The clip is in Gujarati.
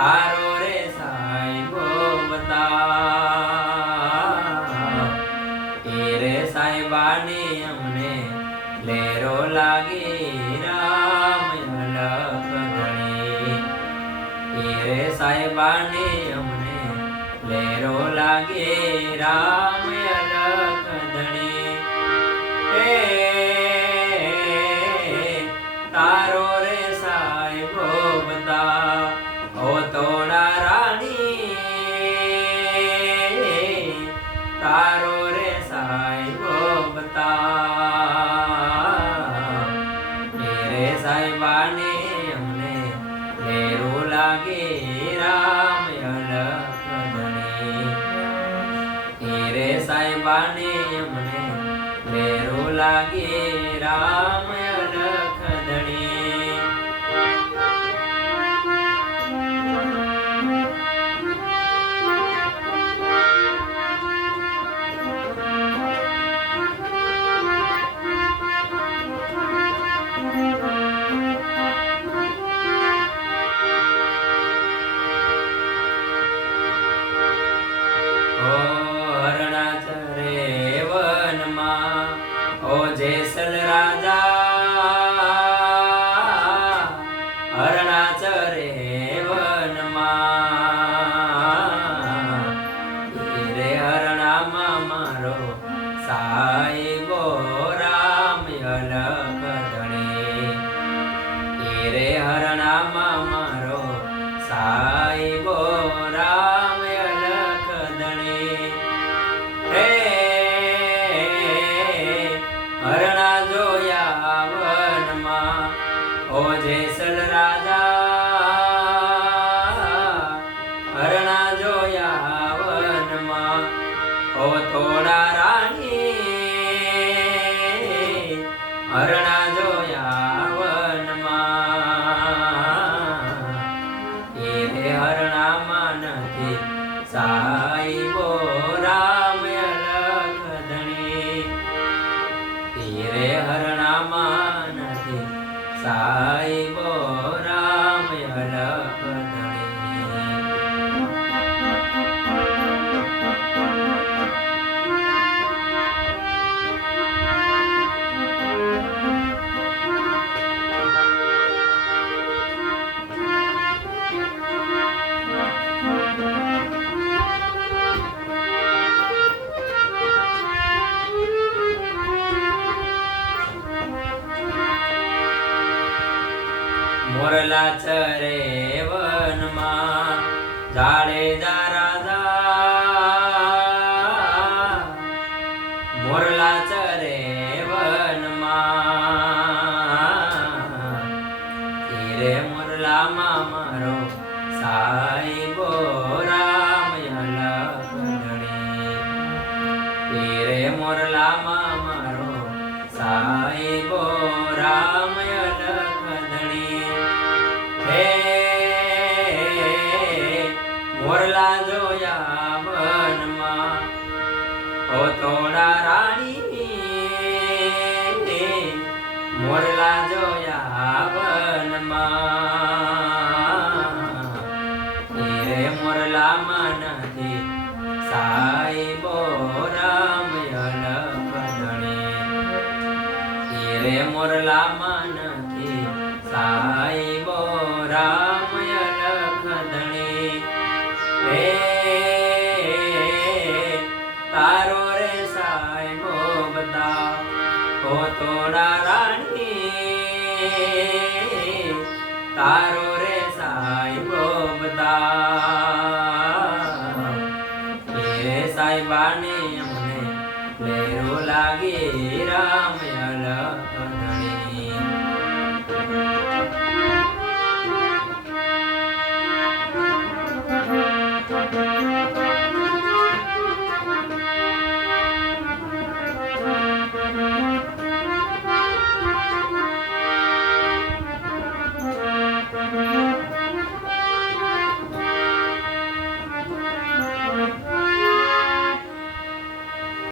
તારો રે સાહેબો બતાવ એ રે સાહેબાને અમને લેરો લાગી રામ અલખ ધણી એ રે સાહેબાને અમને લેરો લાગે રામ અલખ ધણી એ તારો રે સાહેબો બતાવ ઓ તોડા રાણી તારો રે સાહેબો બતાવ એ રે સાહેબાને અમને લેરો લાગે રામ અલખ ધણી એ રે સાહેબાને અમને લેરો લાગે રામ અલખ ધણી જેસલ રાજા હરણાચરે વનમાં રે હરણામાં મારો સાહેબો રામ અલખ ધણી રે હરણામાં મારો સાહેબો રામ અલખ ધણી હે હરણા જોયા વનમાં ઓ જેસલ રાજા હરણા જોયા વનમાં ઓ થોડા રાણી હરણા જોયા વનમાં એ હરણામાં નથી સાહેબો રામ અલખ ધણી રે હરણામાં નથી સાહેબો રામ અલખ ધણી મોરલા ચરે વનમાં જાડેજા રાજા મોરલા ચરે વનમાં રે મોરલામાં મારો સાહેબો રામ અલખ ધણી રે મોરલામાં મારો સાહેબો રામ અલખ ધણી હે મોરલા જોયા વનમાં ઓ થોડા રાણી મોરલા જોયા વનમાં રે મોરલામાં નથી સાહેબો રામ અલખ ધણી રે મોરલામાં નથી સાહેબો રામ અલખ ધણી હે તારો રે સાહેબો બતાવ ઓ થોડા રાણી તારો રે સાહેબો બતાવ